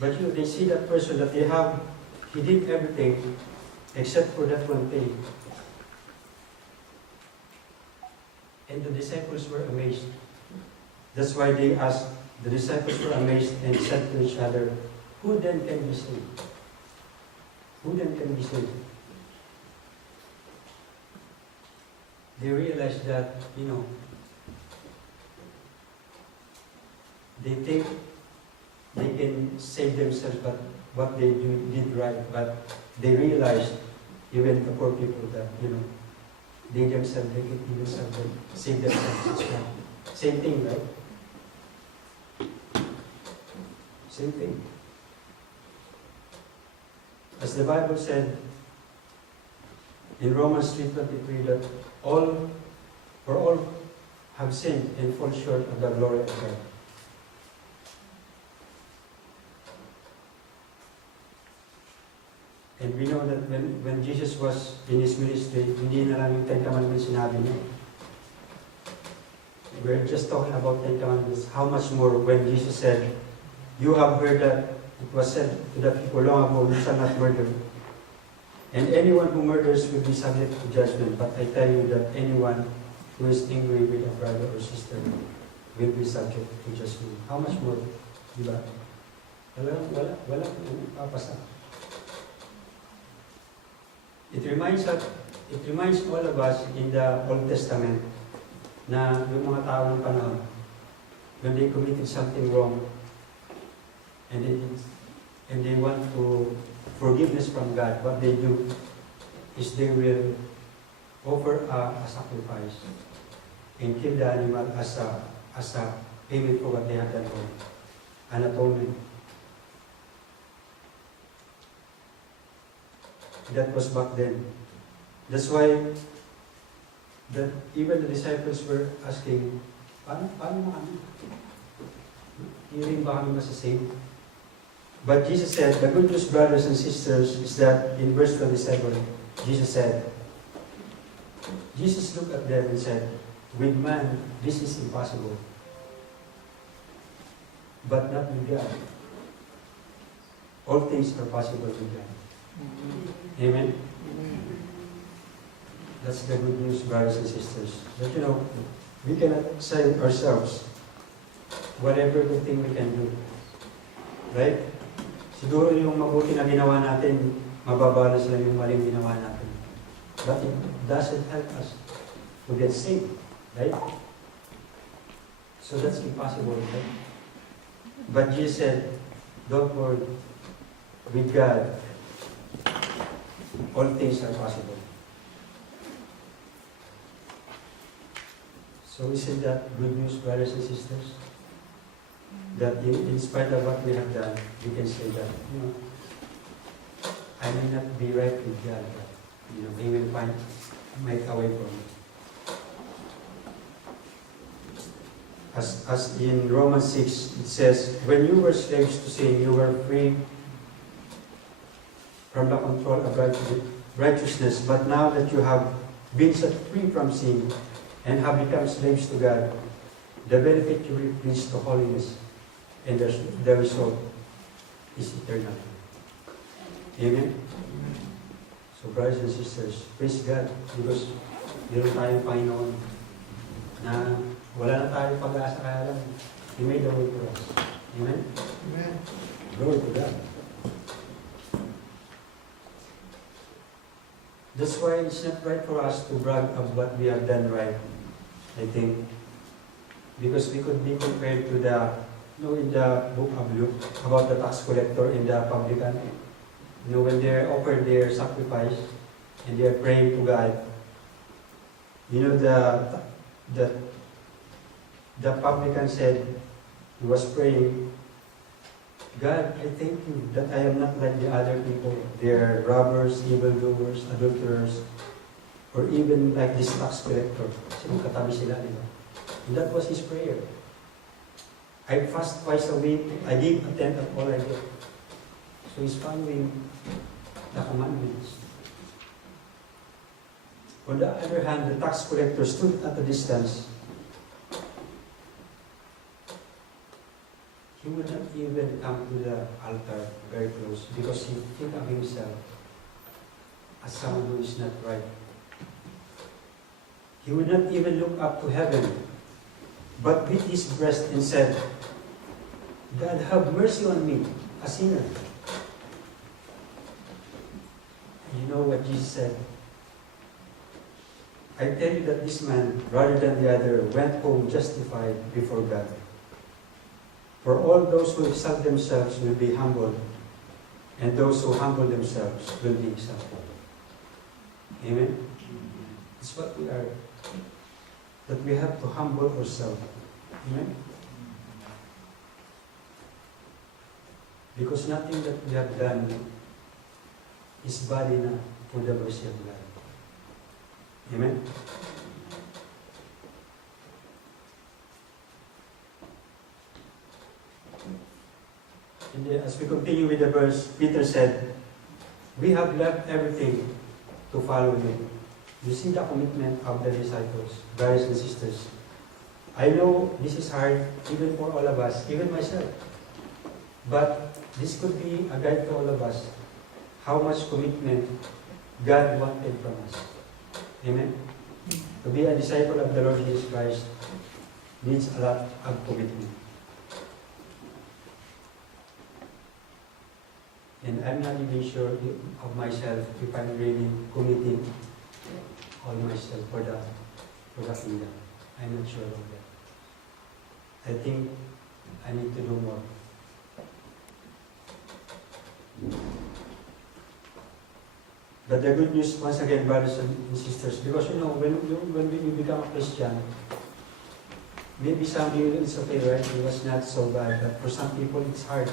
But they see that person that he did everything except for that one thing. And the disciples were amazed. That's why they asked, the disciples were amazed and said to each other, who then can be saved? Who then can be saved? They realized that, they think they can save themselves, but what they did right. But they realized, even the poor people, that, they themselves, they can even save themselves. It's right. Same thing, right? Same thing. As the Bible said in Romans 3:23 that all have sinned and fall short of the glory of God. And we know that when Jesus was in His ministry, hindi na lang yung Ten Commandments sinabi niya. We're just talking about Ten Commandments. How much more when Jesus said, you have heard that it was said to the people long ago, you shall not murder. And anyone who murders will be subject to judgment. But I tell you that anyone who is angry with a brother or sister will be subject to judgment. How much more? Diba? Wala papasa. It reminds all of us in the Old Testament na yung mga tao ng panahon, when they committed something wrong, and they want to forgiveness from God, what they do is they will offer a sacrifice and kill the animal as a payment for what they have done wrong, an atonement. That was back then. That's why even the disciples were asking, paano mo kami? Hindi ba kami masasave? But Jesus said, the good news, brothers and sisters, is that in verse 27, Jesus looked at them and said, with man, this is impossible. But not with God. All things are possible with God. Amen? That's the good news, brothers and sisters. But we cannot save ourselves. Whatever good thing we can do. Right? Siguro yung mabuti na ginawa natin, mababalas lang yung maling ginawa natin. But it doesn't help us to get saved. Right? So that's impossible. Right? But Jesus said, don't worry. With God, all things are possible. So isn't that good news, brothers and sisters? That in spite of what we have done, we can say that, I may not be right with God, but He will make a way for me. As in Romans 6, it says, when you were slaves to sin, you were free from the control of righteousness, but now that you have been set free from sin and have become slaves to God, the benefit you will reach to holiness, and the result is eternal. Amen? So brothers and sisters, praise God, because meron tayong Panginoon na wala na tayong pag-asa, kaya lang, He made a way for us. Amen? Amen. Glory to God. That's why it's not right for us to brag of what we have done right, I think. Because we could be compared to in the book of Luke, about the tax collector in the publican. When they offer their sacrifice and they are praying to God, the publican said, he was praying, God, I thank you that I am not like the other people. They are robbers, evildoers, adulterers, or even like this tax collector. Kasi katabi sila, di ba? And that was his prayer. I fast twice a week. I give a tenth of all I get. So he's following the commandments. On the other hand, the tax collector stood at a distance. he would not even come to the altar very close because he think of himself as someone who is not right. He would not even look up to heaven, but beat his breast and said, God, have mercy on me, a sinner. You know what Jesus said? I tell you that this man, rather than the other, went home justified before God. For all those who exalt themselves will be humbled, and those who humble themselves will be exalted. Amen? That's what we are. That we have to humble ourselves. Amen? Because nothing that we have done is bad enough for the mercy of God. Amen? And as we continue with the verse, Peter said, we have left everything to follow Him. You see the commitment of the disciples, brothers and sisters. I know this is hard, even for all of us, even myself. But this could be a guide to all of us, how much commitment God wanted from us. Amen? To be a disciple of the Lord Jesus Christ needs a lot of commitment. And I'm not even sure of myself if I'm really committing all myself for the kingdom. I'm not sure of that. I think I need to do more. But the good news, once again, brothers and sisters, because when you become a Christian, maybe some people it's okay, right? It was not so bad, but for some people it's hard.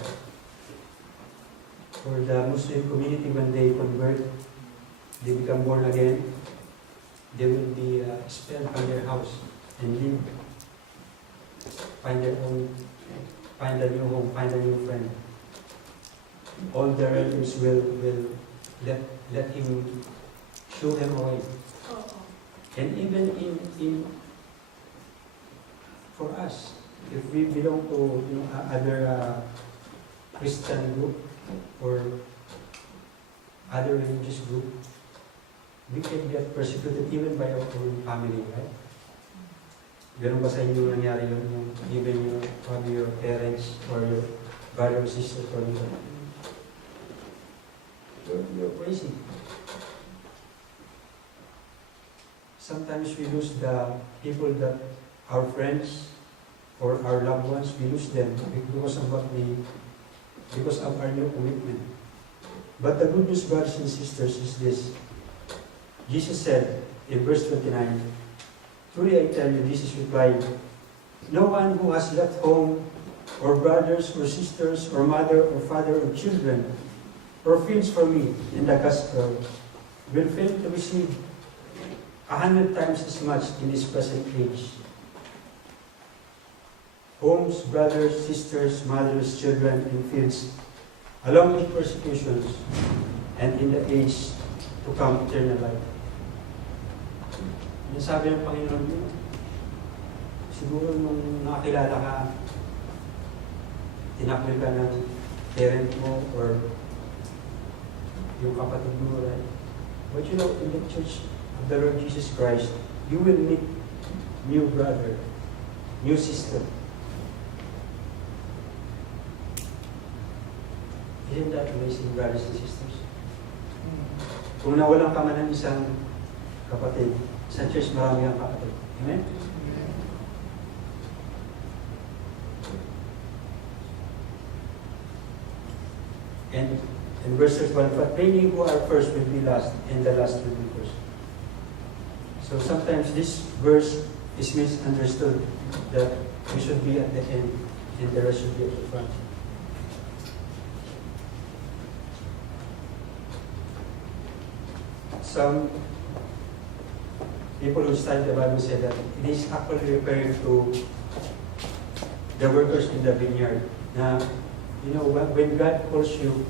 For the Muslim community, when they convert, they become born again, they will be expelled from their house and leave, find their own, find a new home, find a new friend. All the relatives will let him show them away. And even in for us, if we belong to other Christian group or other religious group, we can get persecuted even by our own family, right? Ganun ba sa inyo nangyari yun? Even your parents or your brother or sister or you're crazy. Sometimes we lose the people that our friends or our loved ones, we lose them because of because of our new commitment. But the good news, brothers and sisters, is this. Jesus said in verse 29, truly I tell you, Jesus replied, no one who has left home or brothers or sisters or mother or father or children or fields for me in the gospel will fail to receive 100 times as much in this present age. Homes, brothers, sisters, mothers, children, and fields, along with persecutions, and in the age to come, eternal life. Yung sabi ng Panginoon mo, siguro nung nakakilala ka, tinakbil ka ng parent mo or yung kapatid mo, right? But in the church of the Lord Jesus Christ, you will meet new brother, new sister. Isn't that amazing, brothers and sisters? Kung nawalan ka man ng isang kapatid, sa church marami ang kapatid. Amen? And in verse 1, but many who are first will be last, and the last will be first. So sometimes this verse is misunderstood, that we should be at the end, and the rest should be at the front. Some people who study the Bible say that it is actually referring to the workers in the vineyard. Now, when God calls you,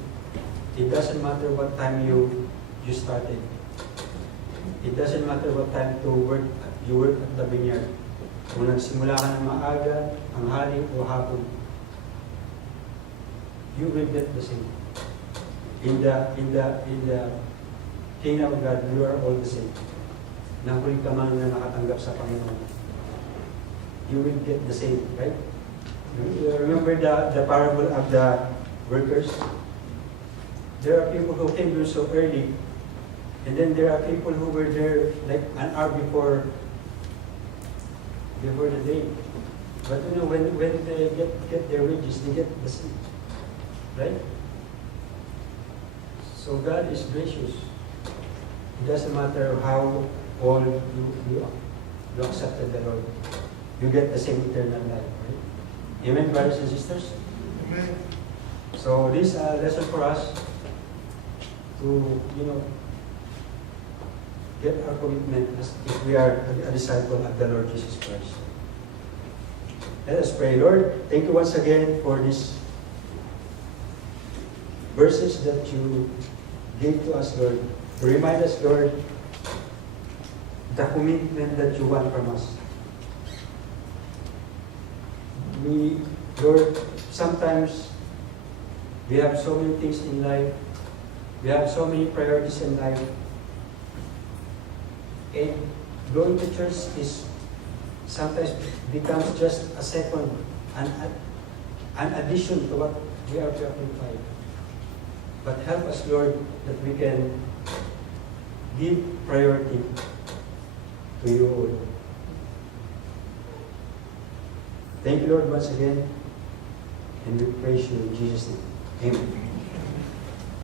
it doesn't matter what time you started. It doesn't matter what time you work at the vineyard. Kung nagsimula ka ng maaga, tanghali o hapon. you will get the same. In the kingdom of God, you are all the same. Nahuli ka man na nakatanggap sa Panginoon, you will get the same, right? You remember the parable of the workers? There are people who came here so early, and then there are people who were there like an hour before the day. But you know, when they get their wages, they get the same, right? So God is gracious. It doesn't matter how old you accepted the Lord. You get the same eternal life, right? Amen, brothers and sisters? Amen. So this is a lesson for us to, get our commitment as if we are a disciple of the Lord Jesus Christ. Let us pray. Lord, thank you once again for these verses that you gave to us, Lord. To remind us, Lord, the commitment that you want from us. Lord, sometimes we have so many things in life. We have so many priorities in life. And going to church is sometimes becomes just a second, an addition to what we are preoccupied. But help us, Lord, that we can give priority to you all. Thank you, Lord, once again, and we praise you in Jesus' name. Amen.